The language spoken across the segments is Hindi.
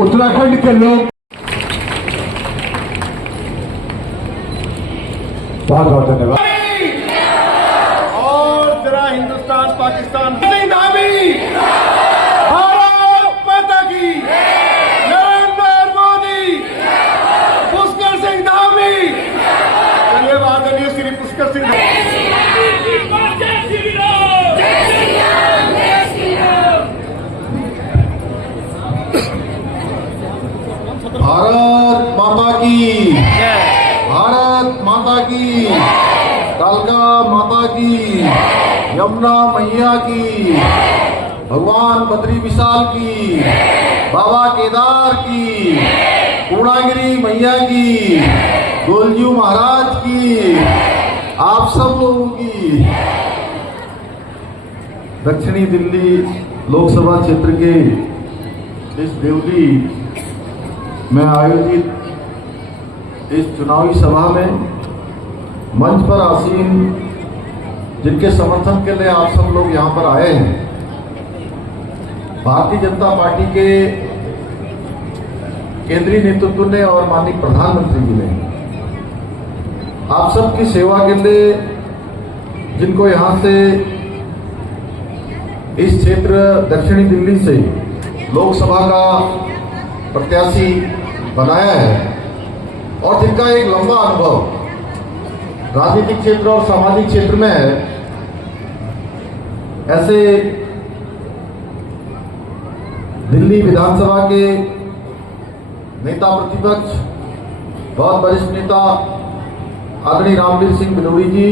उत्तराखंड के लोग बहुत बहुत धन्यवाद। और जरा हिंदुस्तान पाकिस्तान जिंदाबाद, भारत माता की, नरेंद्र मोदी, पुष्कर सिंह धामी। चलिए आदरणीय श्री पुष्कर सिंह भारत माता की, भारत माता की, कालका माता की, यमुना मैया की, भगवान बद्री विशाल की, बाबा केदार की, पूर्णागिरी मैया की, गोलजू महाराज की, आप सब लोगों की। दक्षिणी दिल्ली लोकसभा क्षेत्र के इस देवली में आयोजित इस चुनावी सभा में मंच पर आसीन जिनके समर्थन के लिए आप सब लोग यहां पर आए हैं, भारतीय जनता पार्टी के केंद्रीय नेतृत्व ने और माननीय प्रधानमंत्री जी ने आप सबकी सेवा के लिए जिनको यहां से इस क्षेत्र दक्षिणी दिल्ली से लोकसभा का प्रत्याशी बनाया है और जिनका एक लंबा अनुभव राजनीतिक क्षेत्र और सामाजिक क्षेत्र में है, ऐसे दिल्ली विधानसभा के नेता प्रतिपक्ष बहुत वरिष्ठ नेता आदरणीय रामवीर सिंह बिलोरी जी,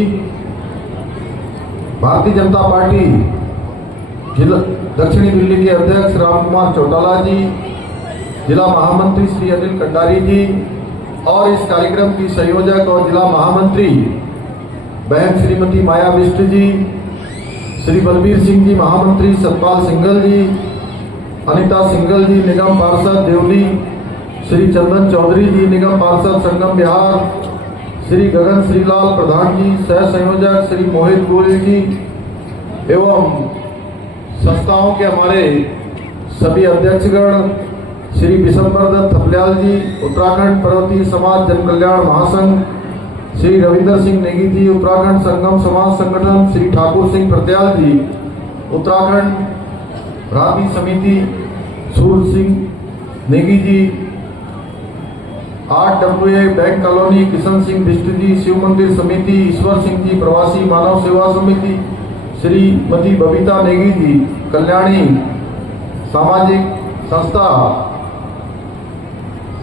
भारतीय जनता पार्टी जिला दक्षिणी दिल्ली के अध्यक्ष रामकुमार चौटाला जी, जिला महामंत्री श्री अनिल कंडारी जी और इस कार्यक्रम की संयोजक और जिला महामंत्री बहन श्रीमती माया बिष्ट जी, श्री बलबीर सिंह जी महामंत्री, सतपाल सिंघल जी, अनिता सिंघल जी निगम पार्षद देवली, श्री चंदन चौधरी जी निगम पार्षद संगम बिहार, श्री गगन श्रीलाल प्रधान जी सह संयोजक, श्री मोहित गोयल जी एवं संस्थाओं के हमारे सभी अध्यक्षगण, श्री विशंबर दत्त थपलियाल जी, उत्तराखंड पर्वतीय समाज जन कल्याण महासंघ, श्री रविंदर सिंह नेगी जी, उत्तराखंड संगम समाज संगठन, श्री ठाकुर सिंह प्रत्याल जी, उत्तराखंड भ्रांति समिति, Surya Singh Negi ji, 8WA bank colony, Kishan Singh Bisht ji, Shiv मंदिर समिति, ईश्वर सिंह जी, प्रवासी मानव सेवा समिति, श्रीमती बबीता नेगी जी, कल्याणी सामाजिक संस्था,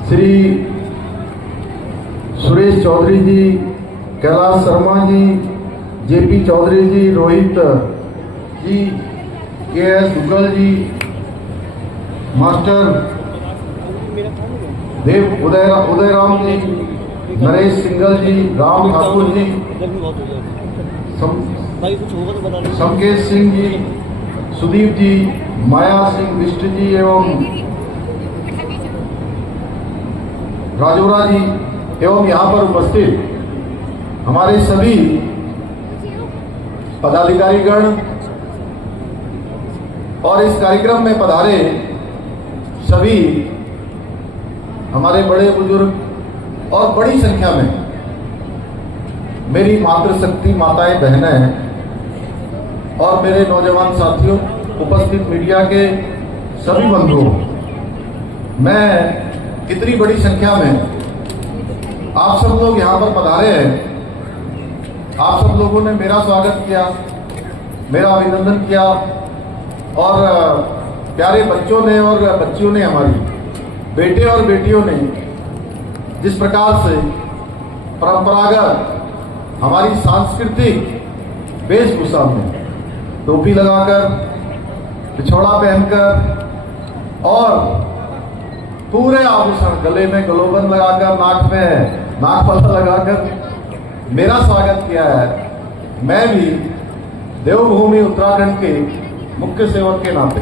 श्री सुरेश चौधरी जी, कैलाश शर्मा जी, JP चौधरी जी, रोहित जी, KS दुग्गल जी, मास्टर देव उदयराम जी, नरेश सिंघल जी, राम ठाकुर जी, संकेत सिंह जी, सुदीप जी, माया सिंह बिष्ट जी एवं राजौरा जी एवं यहाँ पर उपस्थित हमारे सभी पदाधिकारीगण और इस कार्यक्रम में पधारे सभी हमारे बड़े बुजुर्ग और बड़ी संख्या में मेरी मातृशक्ति माताएं बहनें और मेरे नौजवान साथियों, उपस्थित मीडिया के सभी बंधुओं, मैं इतनी बड़ी संख्या में आप सब लोग यहाँ पर पधारे हैं। आप सब लोगों ने मेरा स्वागत किया, मेरा अभिनंदन किया और प्यारे बच्चों ने और बच्चियों ने, हमारी बेटे और बेटियों ने जिस प्रकार से परंपरागत हमारी सांस्कृतिक वेशभूषा में टोपी लगाकर, पिछौड़ा पहनकर और पूरे आभूषण, गले में गलोबंद लगाकर, नाक में नागफल लगाकर मेरा स्वागत किया है, मैं भी देवभूमि उत्तराखंड के मुख्य सेवक के नाते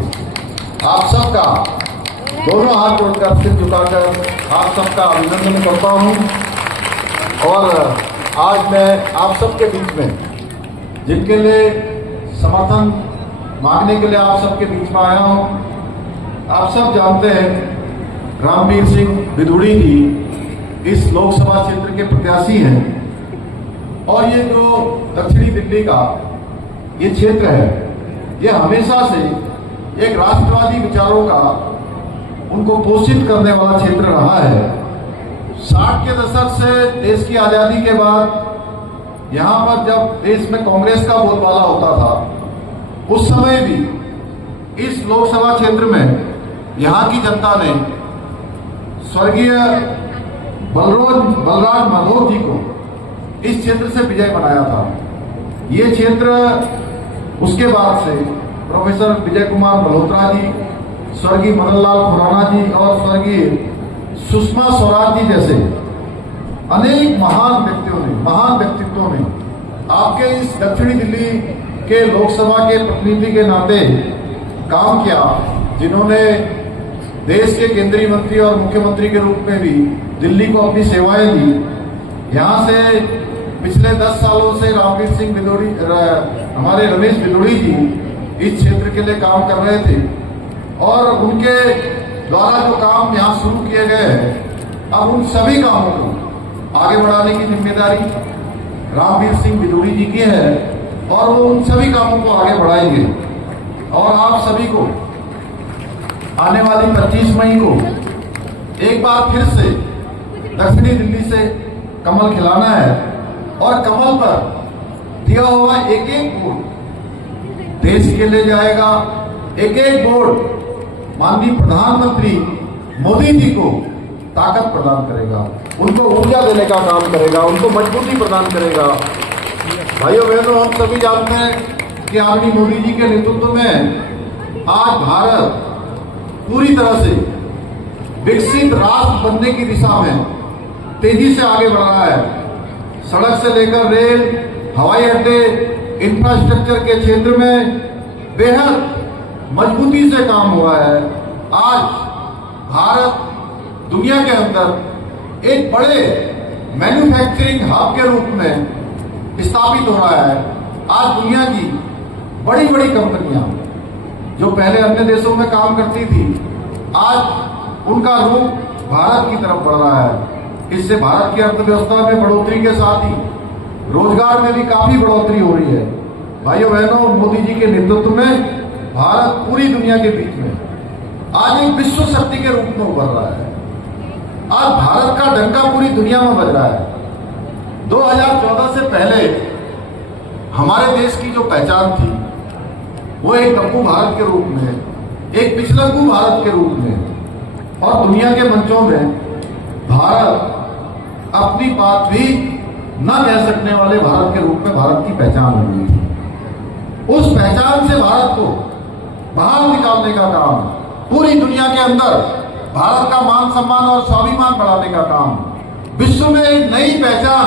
आप सबका दोनों हाथ जोड़कर, सिर झुकाकर आप सबका अभिनंदन करता हूं। और आज मैं आप सबके बीच में, जिनके लिए समर्थन मांगने के लिए आप सबके बीच में आया हूं, आप सब जानते हैं रामवीर सिंह बिधूड़ी जी इस लोकसभा क्षेत्र के प्रत्याशी हैं और ये जो दक्षिणी दिल्ली का ये क्षेत्र है, ये हमेशा से एक राष्ट्रवादी विचारों का उनको पोषित करने वाला क्षेत्र रहा है। 60 के दशक से देश की आजादी के बाद यहाँ पर जब देश में कांग्रेस का बोलबाला होता था, उस समय भी इस लोकसभा क्षेत्र में यहाँ की जनता ने स्वर्गीय बलराज माधव जी को इस क्षेत्र से विजय बनाया था। ये क्षेत्र उसके बाद से प्रोफेसर विजय कुमार मल्होत्रा जी, स्वर्गीय मदन लाल खुराना जी और स्वर्गीय सुषमा स्वराज जी जैसे अनेक महान व्यक्तित्वों ने आपके इस दक्षिणी दिल्ली के लोकसभा के प्रतिनिधि के नाते काम किया, जिन्होंने देश के केंद्रीय मंत्री और मुख्यमंत्री के रूप में भी दिल्ली को अपनी सेवाएं दी। यहाँ से पिछले 10 सालों से रामवीर सिंह बिधूड़ी, हमारे रमेश बिधूड़ी जी इस क्षेत्र के लिए काम कर रहे थे और उनके द्वारा जो काम यहाँ शुरू किए गए हैं, अब उन सभी कामों को आगे बढ़ाने की जिम्मेदारी रामवीर सिंह बिधूड़ी जी की है और वो उन सभी कामों को आगे बढ़ाएंगे। और आप सभी को आने वाली 25 मई को एक बार फिर से दक्षिणी दिल्ली से कमल खिलाना है और कमल पर दिया हुआ एक एक वोट देश के लिए जाएगा। एक एक वोट माननीय प्रधानमंत्री मोदी जी को ताकत प्रदान करेगा, उनको ऊर्जा देने का काम करेगा, उनको मजबूती प्रदान करेगा। भाइयों बहनों, हम सभी जानते हैं कि आदरणीय मोदी जी के नेतृत्व में आज भारत पूरी तरह से विकसित राष्ट्र बनने की दिशा में तेजी से आगे बढ़ रहा है। सड़क से लेकर रेल, हवाई अड्डे, इंफ्रास्ट्रक्चर के क्षेत्र में बेहद मजबूती से काम हुआ है। आज भारत दुनिया के अंदर एक बड़े मैन्युफैक्चरिंग हब के रूप में स्थापित हो रहा है। आज दुनिया की बड़ी बड़ी कंपनियां जो पहले अन्य देशों में काम करती थी, आज उनका रुख भारत की तरफ बढ़ रहा है। इससे भारत की अर्थव्यवस्था में बढ़ोतरी के साथ ही रोजगार में भी काफी बढ़ोतरी हो रही है। भाइयों बहनों, मोदी जी के नेतृत्व में भारत पूरी दुनिया के बीच में आज एक विश्व शक्ति के रूप में उभर रहा है। आज भारत का डंका पूरी दुनिया में बज रहा है। 2014 से पहले हमारे देश की जो पहचान थी वो एक डब्बू भारत के रूप में, एक पिछलग्गू भारत के रूप में, और दुनिया के मंचों में भारत अपनी बात भी न कह सकने वाले भारत के रूप में भारत की पहचान हो गई थी। उस पहचान से भारत को बाहर निकालने का काम, पूरी दुनिया के अंदर भारत का मान सम्मान और स्वाभिमान बढ़ाने का काम, विश्व में एक नई पहचान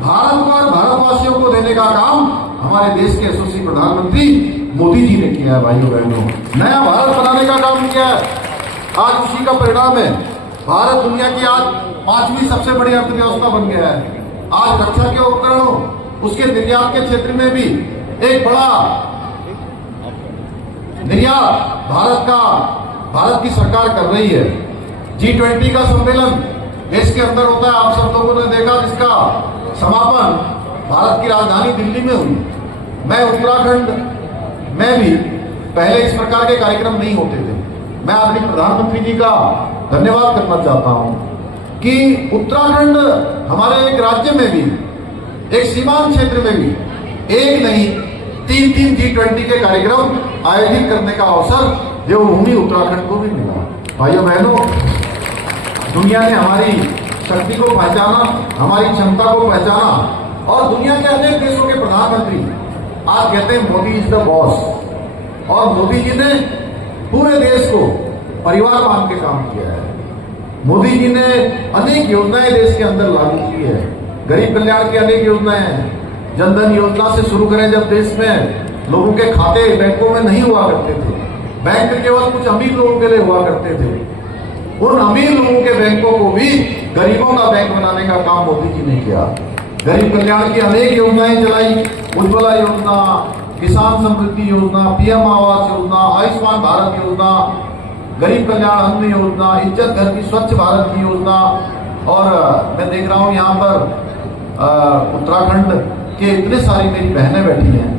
भारत को और भारतवासियों को देने का काम हमारे देश के यशस्वी प्रधानमंत्री मोदी जी ने किया है। भाइयों बहनों, नया भारत बनाने का काम किया है। आज उसी का परिणाम है भारत दुनिया की आज 5वीं सबसे बड़ी अर्थव्यवस्था बन गया है। आज रक्षा के उपकरणों, उसके निर्यात के क्षेत्र में भी एक बड़ा निर्यात भारत की सरकार कर रही है। G20 का सम्मेलन देश के अंदर होता है, आप सब लोगों ने देखा, जिसका समापन भारत की राजधानी दिल्ली में हुई। मैं उत्तराखंड में भी पहले इस प्रकार के कार्यक्रम नहीं होते थे। मैं आदरणीय प्रधानमंत्री जी का धन्यवाद करना चाहता हूं कि उत्तराखंड हमारे एक राज्य में भी, एक सीमांत क्षेत्र में भी एक नहीं 3 G20 के कार्यक्रम आयोजित करने का अवसर देवभूमि उत्तराखंड को भी मिला। भाइयों बहनों, दुनिया ने हमारी शक्ति को पहचाना, हमारी क्षमता को पहचाना और दुनिया के अनेक देशों के प्रधानमंत्री आज कहते हैं मोदी इज द बॉस। और मोदी जी ने पूरे देश को परिवार मान के काम किया है। मोदी जी ने अनेक योजनाएं देश के अंदर लागू की है। गरीब कल्याण की अनेक योजनाएं हैं। जनधन योजना से शुरू करें, जब देश में लोगों के खाते बैंकों में नहीं हुआ करते थे, बैंक केवल कुछ अमीर लोगों के लिए हुआ करते थे, उन अमीर लोगों के बैंकों को भी गरीबों का बैंक बनाने का काम मोदी जी ने किया। गरीब कल्याण की अनेक योजनाएं चलाई, उज्ज्वला योजना, किसान समृद्धि योजना, PM आवास योजना, आयुष्मान भारत योजना, गरीब कल्याण अन्न योजना, इज्जत घर की, स्वच्छ भारत की योजना। और मैं देख रहा हूँ यहाँ पर उत्तराखंड के इतने सारी मेरी बहनें बैठी हैं,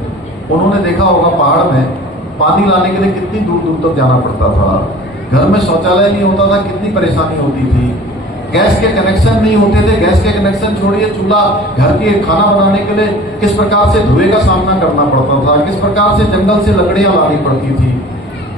उन्होंने देखा होगा पहाड़ में पानी लाने के लिए कितनी दूर दूर तक जाना पड़ता था, घर में शौचालय नहीं होता था, कितनी परेशानी होती थी, गैस के कनेक्शन नहीं होते थे, गैस के कनेक्शन छोड़िए, चूल्हा घर के खाना बनाने के लिए किस प्रकार से धुएं का सामना करना पड़ता था, किस प्रकार से जंगल से लकड़ियां लानी पड़ती थी,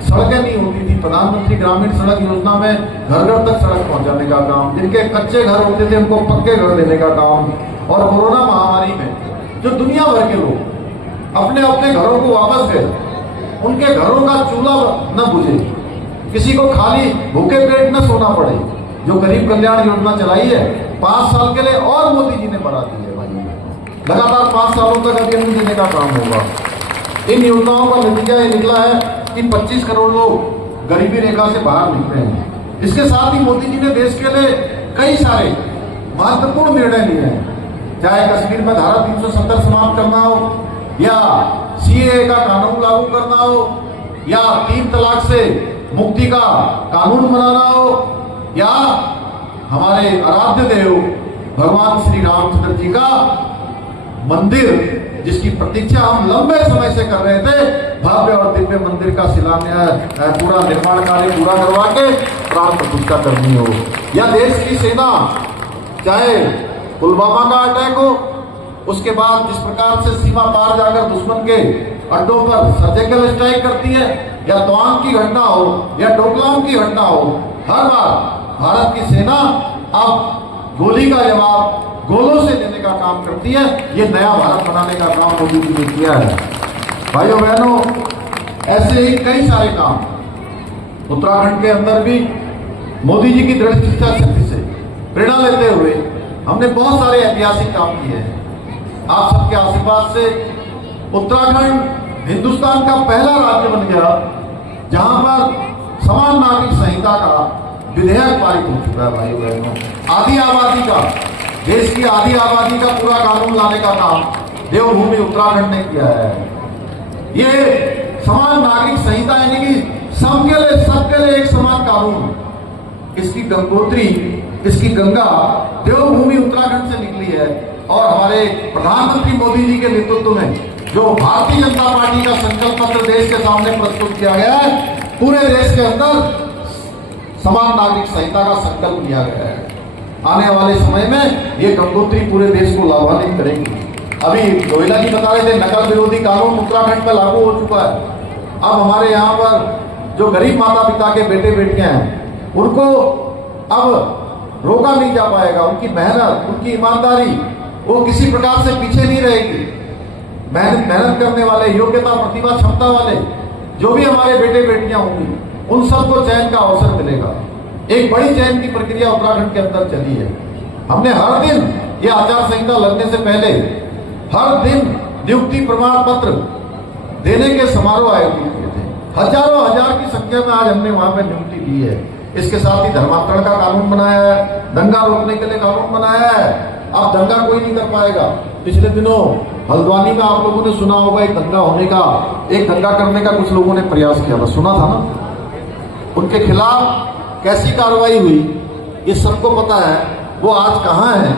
सड़कें नहीं होती थी। प्रधानमंत्री ग्रामीण सड़क योजना में घर घर तक सड़क पहुंचाने का काम, जिनके कच्चे घर होते थे उनको पक्के घर देने का काम। और कोरोना महामारी में जो दुनिया भर के लोग अपने अपने घरों को वापस गए, उनके घरों का चूल्हा न बुझे, किसी को खाली भूखे पेट न सोना पड़े, जो गरीब कल्याण योजना चलाई है 5 साल के लिए और मोदी जी ने बढ़ा दी है भाई, लगातार 5 सालों तक अभी अन्न देने का काम होगा। इन योजनाओं का नतीजा ये निकला है कि 25 करोड़ लोग गरीबी रेखा से बाहर निकले हैं। इसके साथ ही मोदी जी ने देश के लिए कई सारे महत्वपूर्ण निर्णय लिए हैं, चाहे कश्मीर में धारा 370 समाप्त करना हो, या सीएए का कानून लागू करना हो, या 3 तलाक से मुक्ति का कानून बनाना हो, या हमारे आराध्य देव भगवान श्री रामचंद्र जी का मंदिर जिसकी प्रतीक्षा हम लंबे समय से कर रहे थे, भव्य और दिव्य मंदिर का शिलान्यास, पूरा निर्माण कार्य पूरा करवा के प्राण प्रतिष्ठा करनी हो, या देश की सेना चाहे पुलवामा का अटैक हो, उसके बाद जिस प्रकार से सीमा पार जाकर दुश्मन के अड्डों पर सर्जिकल स्ट्राइक करती है, या तवांग की घटना हो या डोकलाम की घटना हो, हर बार भारत की सेना अब गोली का जवाब गोलों से देने का काम करती है। ये नया भारत बनाने का काम मोदी जी ने किया है। भाइयों बहनों, ऐसे ही कई सारे काम उत्तराखंड के अंदर भी मोदी जी की दृढ़ इच्छा शक्ति से प्रेरणा लेते हुए हमने बहुत सारे ऐतिहासिक काम किए हैं। आप सबके आशीर्वाद से उत्तराखंड हिंदुस्तान का पहला राज्य बन गया जहां पर समान नागरिक संहिता का विधेयक पारित हो चुका है। भाइयों बहनों, आधी आबादी का, देश की आधी आबादी का पूरा कानून लाने का काम देवभूमि उत्तराखंड ने किया है। ये समान नागरिक संहिता यानी कि सबके लिए एक समान कानून, इसकी गंगोत्री, इसकी गंगा देवभूमि उत्तराखंड से निकली है। और हमारे प्रधानमंत्री मोदी जी के नेतृत्व में जो भारतीय जनता पार्टी का संकल्प पत्र देश के सामने प्रस्तुत किया गया है, पूरे देश के अंदर समान नागरिक संहिता का संकल्प लिया गया है। आने वाले समय में ये गंगोत्री पूरे देश को लाभान्वित करेगी। अभी गोयला जी बता रहे थे नकल विरोधी कानून उत्तराखंड में लागू हो चुका है। अब हमारे यहाँ पर जो गरीब माता पिता के बेटे बेटियां हैं, उनको अब रोका नहीं जा पाएगा। उनकी मेहनत, उनकी ईमानदारी, वो किसी प्रकार से पीछे नहीं रहेगी। मेहनत करने वाले, योग्यता, प्रतिभा, क्षमता वाले जो भी हमारे बेटे बेटियां होंगी, उन सबको चयन का अवसर मिलेगा। एक बड़ी चयन की प्रक्रिया उत्तराखंड के अंदर चली है। हमने हर दिन, ये आचार संहिता लगने से पहले हर दिन नियुक्ति प्रमाण पत्र देने के समारोह आयोजित किए थे। हजारों हजार की संख्या में आज हमने वहां पर नियुक्ति दी है। इसके साथ ही धर्मांतरण का कानून बनाया है, दंगा रोकने के लिए कानून बनाया है। अब दंगा कोई नहीं कर पाएगा। पिछले दिनों हल्द्वानी में आप लोगों ने सुना होगा, एक दंगा करने का कुछ लोगों ने प्रयास किया था, सुना था ना? उनके खिलाफ कैसी कार्रवाई हुई ये सबको पता है। वो आज कहां है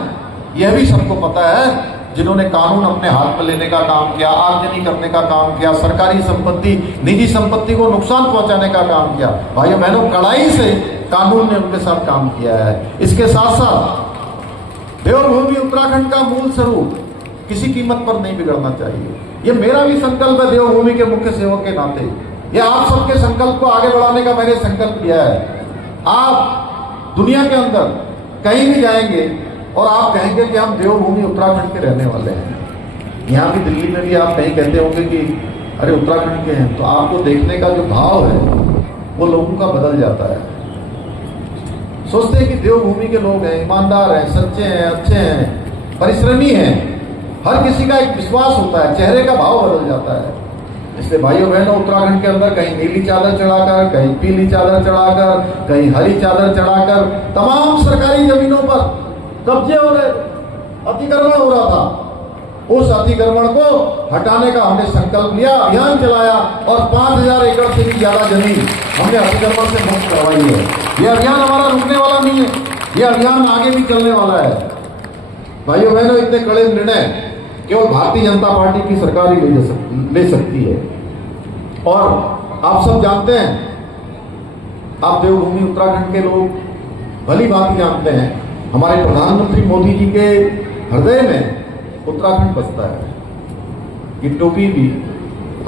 यह भी सबको पता है। जिन्होंने कानून अपने हाथ में लेने का काम किया, आगजनी करने का काम किया, सरकारी संपत्ति, निजी संपत्ति को नुकसान पहुंचाने का काम किया, भाइयों बहनों, कड़ाई से कानून ने उनके साथ काम किया है। इसके साथ साथ देवभूमि उत्तराखंड का मूल स्वरूप किसी कीमत पर नहीं बिगड़ना चाहिए। ये मेरा भी संकल्प है देवभूमि के मुख्य सेवक के नाते। ये आप सबके संकल्प को आगे बढ़ाने का मैंने संकल्प लिया है। आप दुनिया के अंदर कहीं भी जाएंगे और आप कहेंगे कि हम देवभूमि उत्तराखंड के रहने वाले हैं। यहाँ भी दिल्ली में भी आप कहीं कहते होंगे कि अरे उत्तराखंड के हैं, तो आपको देखने का जो भाव है वो लोगों का बदल जाता है। सोचते हैं कि देवभूमि के लोग हैं, ईमानदार हैं, सच्चे हैं, अच्छे हैं, परिश्रमी हैं। हर किसी का एक विश्वास होता है, चेहरे का भाव बदल जाता है। इसलिए भाइयों बहनों, उत्तराखंड के अंदर कहीं नीली चादर चढ़ाकर, कहीं पीली चादर चढ़ाकर, कहीं हरी चादर चढ़ाकर तमाम सरकारी जमीनों पर कब्जे हो रहे, अतिक्रमण हो रहा था। उस अतिक्रमण को हटाने का हमने संकल्प लिया, अभियान चलाया और 5000 एकड़ से भी ज्यादा जमीन हमने अतिक्रमण से मुक्त करवाई है। ये अभियान हमारा रुकने वाला नहीं है, ये अभियान आगे भी चलने वाला है। भाइयों बहनों, इतने कड़े निर्णय केवल भारतीय जनता पार्टी की सरकार ही ले सकती है। और आप सब जानते हैं, आप देवभूमि उत्तराखंड के लोग भली भांति जानते हैं, हमारे प्रधानमंत्री मोदी जी के हृदय में उत्तराखंड बसता है। ये टोपी भी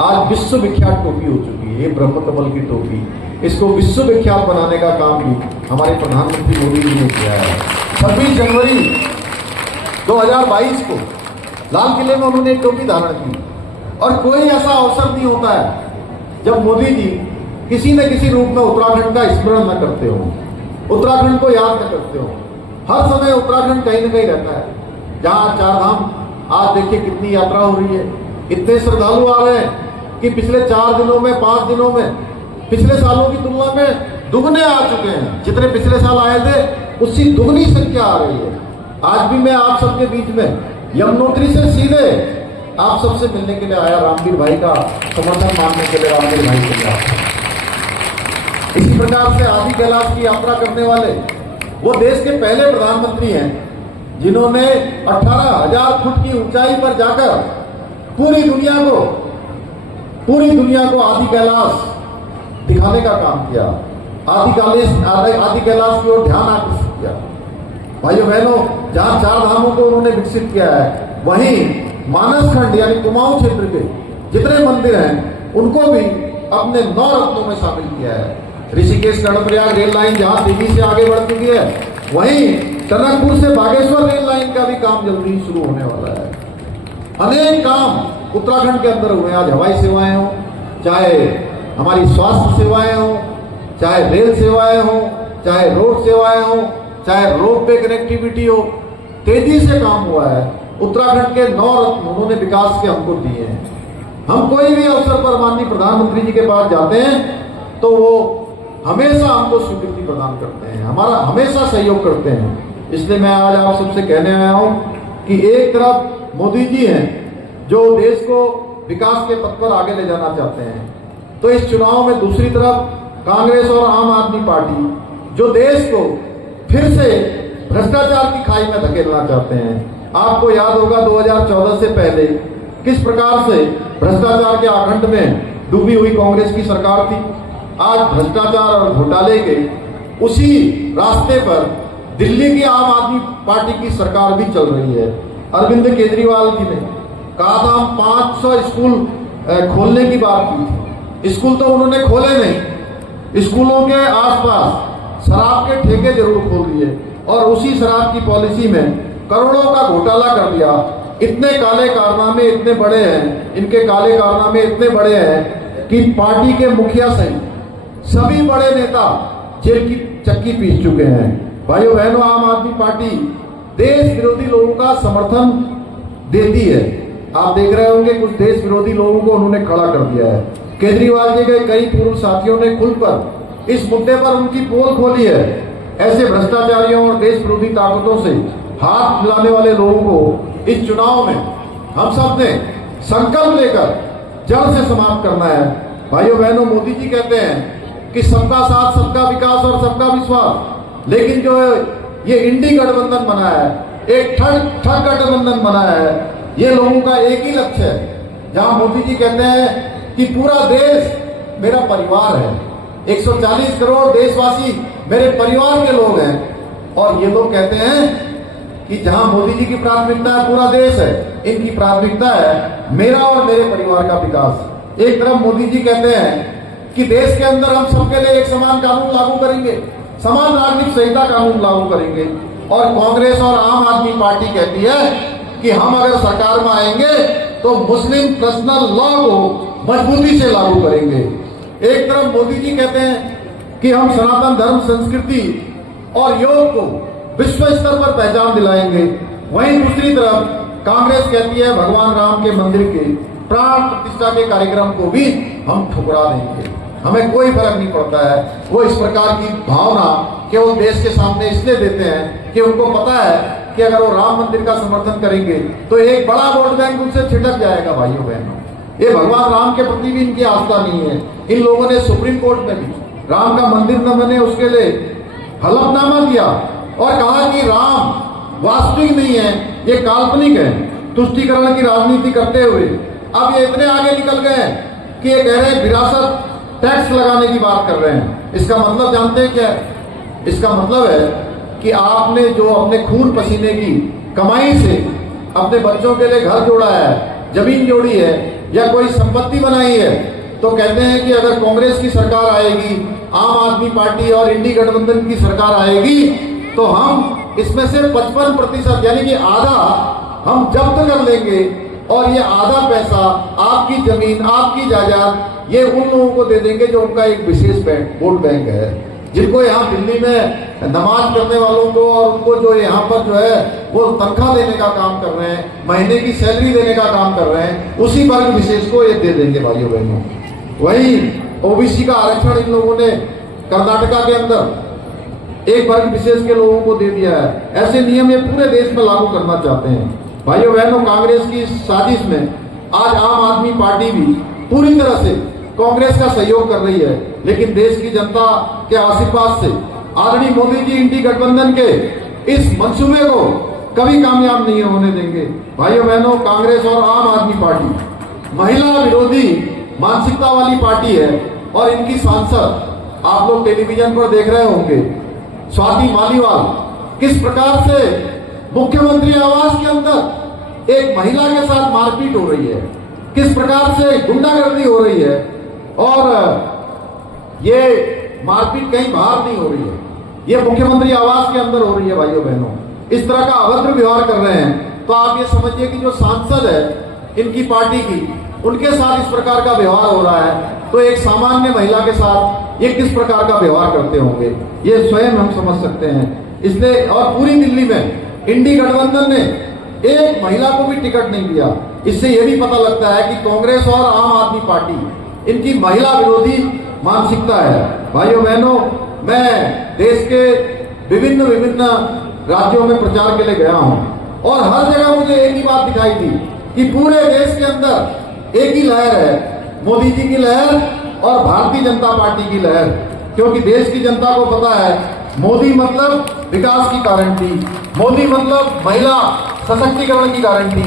आज विश्व विख्यात टोपी हो चुकी है, ये ब्रह्म कमल की टोपी। इसको विश्व विख्यात बनाने का काम भी हमारे प्रधानमंत्री मोदी जी ने किया है। 26 जनवरी 2022 को लाल किले में उन्होंने टोपी धारण की और कोई ऐसा अवसर नहीं होता है जब मोदी जी किसी न किसी रूप में उत्तराखंड का स्मरण न करते हो, उत्तराखंड को याद न करते हो। हर समय उत्तराखंड कहीं न कहीं रहता है। जहां चार धाम, आज देखिए कितनी यात्रा हो रही है, इतने श्रद्धालु आ रहे हैं कि पिछले 4 दिनों में, 5 दिनों में पिछले सालों की तुलना में दुगने आ चुके हैं। जितने पिछले साल आए थे उसकी दुगनी संख्या आ रही है। आज भी मैं आप सबके बीच में यमुनोत्री से सीधे आप सबसे मिलने के लिए आया, रामवीर भाई का समर्थन मांगने के लिए रामवीर भाई के लिए। इसी प्रकार से आदि कैलाश की यात्रा करने वाले वो देश के पहले प्रधानमंत्री हैं जिन्होंने 18,000 फुट की ऊंचाई पर जाकर पूरी दुनिया को आदि कैलाश दिखाने का काम किया, आदि कैलाश की ओर ध्यान आकर्षित किया। भाइयों बहनों, जहां 4 धामों को उन्होंने विकसित किया है, वहीं मानस खंड यानी कुमाऊं क्षेत्र के जितने मंदिर हैं उनको भी अपने 9 रत्नों में शामिल किया है। ऋषिकेश कर्णप्रयाग रेल लाइन जहां तेजी से आगे बढ़ चुकी है, वहीं टनकपुर से बागेश्वर रेल लाइन का भी काम जल्दी ही शुरू होने वाला है। अनेक काम उत्तराखंड के अंदर हुए। आज हवाई सेवाएं हो, चाहे हमारी स्वास्थ्य सेवाएं हो, चाहे रेल सेवाएं हो, चाहे रोड सेवाएं हो, चाहे रोप वे कनेक्टिविटी हो, तेजी से काम हुआ है। उत्तराखंड के 9 रत्न उन्होंने विकास के हमको दिए हैं। हम कोई भी अवसर पर माननीय प्रधानमंत्री जी के पास जाते हैं तो वो हमेशा हमको स्वीकृति प्रदान करते हैं, हमारा हमेशा सहयोग करते हैं। इसलिए मैं आज आप सबसे कहने आया हूं कि एक तरफ मोदी जी हैं जो देश को विकास के पथ पर आगे ले जाना चाहते हैं, तो इस चुनाव में दूसरी तरफ कांग्रेस और आम आदमी पार्टी जो देश को फिर से भ्रष्टाचार की खाई में धकेलना चाहते हैं। आपको याद होगा 2014 से पहले किस प्रकार से भ्रष्टाचार के आखंड में डूबी हुई कांग्रेस की सरकार थी। आज भ्रष्टाचार और घोटाले के उसी रास्ते पर दिल्ली की आम आदमी पार्टी की सरकार भी चल रही है। अरविंद केजरीवाल जी ने कहा था हम 500 स्कूल खोलने की बात की थी। स्कूल तो उन्होंने खोले नहीं, स्कूलों के आसपास शराब के ठेके जरूर खोल दिए और उसी शराब की पॉलिसी में करोड़ों का घोटाला कर दिया। इतने काले कारनामे इतने बड़े हैं, इनके काले कारनामे इतने बड़े हैं कि पार्टी के मुखिया सहित सभी बड़े नेता जेल की चक्की पीस चुके हैं। भाइयों बहनों, आम आदमी पार्टी देश विरोधी लोगों का समर्थन देती है। आप देख रहे होंगे कुछ देश विरोधी लोगों को उन्होंने खड़ा कर दिया है। केजरीवाल जी के कई पूर्व साथियों ने खुलकर इस मुद्दे पर उनकी पोल खोली है। ऐसे भ्रष्टाचारियों और देश विरोधी ताकतों से हाथ मिलाने वाले लोगों को इस चुनाव में हम सब ने संकल्प लेकर जड़ से समाप्त करना है। भाइयों बहनों, मोदी जी कहते हैं कि सबका साथ, सबका विकास और सबका विश्वास, लेकिन जो ये इंडी गठबंधन बना है, एक ठग गठबंधन बना है, ये लोगों का एक ही लक्ष्य है। जहां मोदी जी कहते हैं कि पूरा देश मेरा परिवार है, 140 करोड़ देशवासी मेरे परिवार के लोग हैं, और ये लोग कहते हैं कि जहां मोदी जी की प्राथमिकता है पूरा देश है, इनकी प्राथमिकता है मेरा और मेरे परिवार का विकास। एक तरफ मोदी जी कहते हैं कि देश के अंदर हम सबके लिए एक समान कानून लागू करेंगे, समान नागरिक संहिता कानून लागू करेंगे, और कांग्रेस और आम आदमी पार्टी कहती है कि हम अगर सरकार में आएंगे तो मुस्लिम पर्सनल लॉ को मजबूती से लागू करेंगे। एक तरफ मोदी जी कहते हैं कि हम सनातन धर्म, संस्कृति और योग को विश्व स्तर पर पहचान दिलाएंगे, वहीं दूसरी तरफ कांग्रेस कहती है भगवान राम के मंदिर के प्राण प्रतिष्ठा के कार्यक्रम को भी हम ठुकरा देंगे। हमें कोई फर्क नहीं पड़ता है। वो इस प्रकार की भावना केवल देश के सामने इसलिए देते हैं कि उनको पता है कि अगर वो राम मंदिर का समर्थन करेंगे तो एक बड़ा वोट बैंक उनसे छिटक जाएगा भाइयों बहनों। ये भगवान राम के प्रति भी इनकी आस्था नहीं है। इन लोगों ने सुप्रीम कोर्ट में भी राम का मंदिर न बने उसके लिए हलफनामा दिया और कहा कि राम वास्तविक नहीं है, ये काल्पनिक है, तुष्टीकरण की राजनीति करते हुए अब ये इतने आगे निकल गए कि ये कह रहे हैं विरासत टैक्स लगाने की बात कर रहे हैं। इसका मतलब जानते हैं क्या? इसका मतलब है कि आपने जो अपने खून पसीने की कमाई से अपने बच्चों के लिए घर जोड़ा है, जमीन जोड़ी है या कोई संपत्ति बनाई है, तो कहते हैं कि अगर कांग्रेस की सरकार आएगी, आम आदमी पार्टी और इंडी गठबंधन की सरकार आएगी तो हम इसमें से 55% यानी कि आधा हम जब्त कर लेंगे और ये आधा पैसा आपकी जमीन, आपकी जायदाद ये उन लोगों को दे देंगे जो उनका एक विशेष वोट बैंक है, जिनको यहाँ दिल्ली में नमाज करने वालों को और उनको जो यहाँ पर जो है वो तनख्वाह देने का काम कर रहे हैं, महीने की सैलरी देने का काम कर रहे हैं, उसी वर्ग विशेष को ये दे देंगे भाइयों बहनों। वही ओबीसी का आरक्षण इन लोगों ने कर्नाटका के अंदर एक वर्ग विशेष के लोगों को दे दिया है। ऐसे नियम ये पूरे देश में लागू करना चाहते हैं भाइयों बहनों। कांग्रेस की साजिश में आज आम आदमी पार्टी भी पूरी तरह से कांग्रेस का सहयोग कर रही है, लेकिन देश की जनता के आशीर्वाद से आदरणीय मोदी जी इंडी गठबंधन के इस मंसूबे को कभी कामयाब नहीं होने देंगे भाइयों बहनों। कांग्रेस और आम आदमी पार्टी महिला विरोधी मानसिकता वाली पार्टी है और इनकी सांसद आप लोग टेलीविजन पर देख रहे होंगे, स्वाति मालीवाल किस प्रकार से मुख्यमंत्री आवास के अंदर एक महिला के साथ मारपीट हो रही है, किस प्रकार से गुंडागर्दी हो रही है और ये मारपीट कहीं बाहर नहीं हो रही है, ये मुख्यमंत्री आवास के अंदर हो रही है भाइयों बहनों। इस तरह का अभद्र व्यवहार कर रहे हैं तो आप ये समझिए कि जो सांसद है इनकी पार्टी की, उनके साथ इस प्रकार का व्यवहार हो रहा है तो एक सामान्य महिला के साथ ये किस प्रकार का व्यवहार करते होंगे, ये स्वयं हम समझ सकते हैं। इसलिए और पूरी दिल्ली में इंडी गठबंधन ने एक महिला को भी टिकट नहीं दिया। इससे यह भी पता लगता है कि कांग्रेस और आम आदमी पार्टी इनकी महिला विरोधी मानसिकता है भाइयों बहनों। मैं देश के विभिन्न राज्यों में प्रचार के लिए गया हूं और हर जगह मुझे एक ही बात दिखाई दी कि पूरे देश के अंदर एक ही लहर है, मोदी जी की लहर और भारतीय जनता पार्टी की लहर। क्योंकि देश की जनता को पता है मोदी मतलब विकास की गारंटी, मोदी मतलब महिला सशक्तिकरण की गारंटी,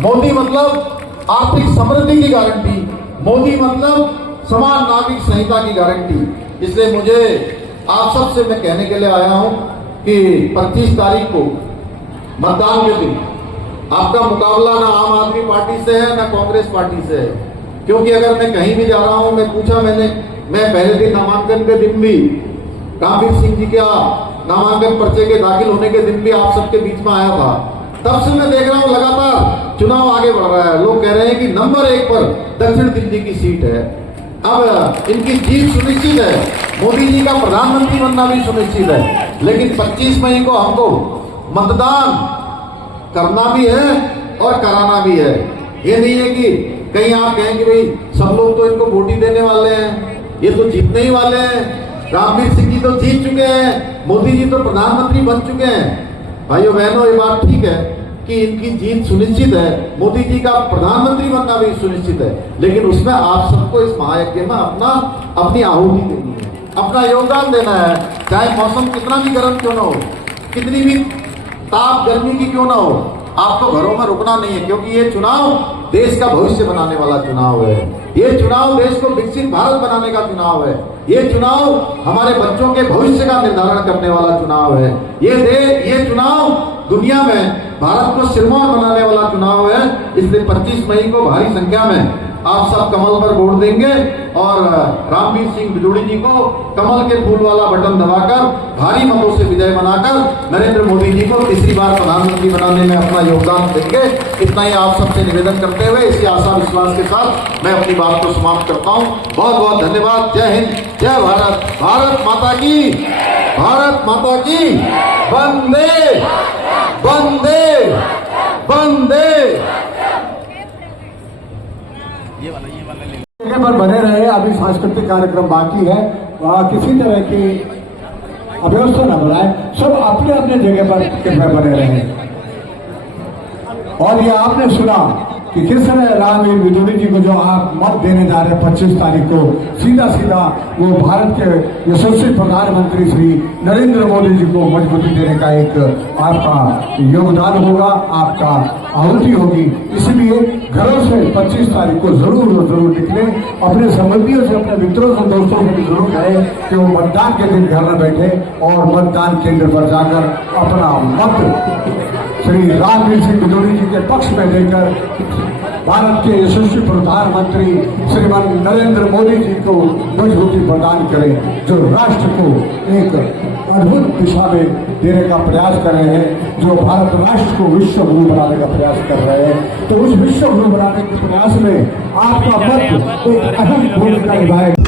मोदी मतलब आर्थिक समृद्धि की गारंटी, मोदी मतलब समान नागरिक संहिता की गारंटी। इसलिए मुझे आप सबसे मैं कहने के लिए आया हूं कि 25 तारीख को मतदान के दिन आपका मुकाबला ना आम आदमी पार्टी से है ना कांग्रेस पार्टी से है। क्योंकि अगर मैं कहीं भी जा रहा हूं, मैं पहले दिन नामांकन के दिन भी रामवीर सिंह जी का नामांकन पर्चे के दाखिल होने के दिन भी आप सबके बीच में आया था। तब से मैं देख रहा हूं लगातार चुनाव आगे बढ़ रहा है। लोग कह रहे हैं कि नंबर 1 पर दक्षिण दिल्ली की सीट है। अब इनकी जीत सुनिश्चित है, मोदी जी का प्रधानमंत्री बनना भी सुनिश्चित है। लेकिन 25 मई को हमको मतदान करना भी है और कराना भी है। ये नहीं है कि कहीं आप कहेंगे भाई सब लोग तो इनको वोट ही देने वाले हैं, ये तो जीतने ही वाले हैं। रामवीर सिंह जी तो जीत चुके हैं, मोदी जी तो प्रधानमंत्री बन चुके हैं। भाइयों बहनों ये बात ठीक है कि इनकी जीत सुनिश्चित है, मोदी जी का प्रधानमंत्री बनना भी सुनिश्चित है, लेकिन उसमें आप सबको इस महायज्ञ में अपनी आहुति देनी है, अपना योगदान देना है। चाहे मौसम कितना भी गर्म क्यों ना हो, कितनी भी ताप गर्मी की क्यों ना हो, आपको घरों में रुकना नहीं है। क्योंकि ये चुनाव देश का भविष्य बनाने वाला चुनाव है। ये चुनाव देश को विकसित भारत बनाने का चुनाव है। ये चुनाव हमारे बच्चों के भविष्य का निर्धारण करने वाला चुनाव है। ये चुनाव दुनिया में भारत को सिरमौर बनाने वाला चुनाव है। इसलिए 25 मई को भारी संख्या में आप सब कमल पर वोट देंगे और रामवीर सिंह बिदुड़ी जी को कमल के फूल वाला बटन दबाकर भारी मतों से विजय बनाकर नरेंद्र मोदी जी को तीसरी बार प्रधानमंत्री बनाने में अपना योगदान देंगे। इतना ही आप सबसे निवेदन करते हुए इसी आशा विश्वास के साथ मैं अपनी बात को समाप्त करता हूँ। बहुत बहुत धन्यवाद। जय हिंद, जय भारत, भारत माता की, भारत माता की। वंदे वंदे वंदे। जगह पर बने रहे। अभी सांस्कृतिक कार्यक्रम बाकी है, वहाँ किसी तरह की अव्यवस्था न बनाए, सब अपने अपने जगह पर कृपया बने रहे। और ये आपने सुना कि किस तरह रामवीर विदुरी जी को जो आप मत देने जा रहे हैं 25 तारीख को, सीधा सीधा वो भारत के यशस्वी प्रधानमंत्री श्री नरेंद्र मोदी जी को मजबूती देने का एक आपका योगदान होगा, आपका आहुति होगी। इसलिए घरों से 25 तारीख को जरूर निकले, अपने संबंधियों से, अपने मित्रों से, दोस्तों से भी जरूर कहें कि वो मतदान के दिन घर न बैठे और मतदान केंद्र पर जाकर अपना मत श्री रामवीर सिंह विदुरी जी के पक्ष में देकर भारत के यशस्वी प्रधानमंत्री श्रीमान नरेंद्र मोदी जी को मजबूती प्रदान करें, जो राष्ट्र को एक अद्भुत दिशा में देने का प्रयास कर रहे हैं, जो भारत राष्ट्र को विश्व गुरु बनाने का प्रयास कर रहे हैं। तो उस विश्व गुरु बनाने के प्रयास में आपका मत एक अहम भूमिका निभाएगा।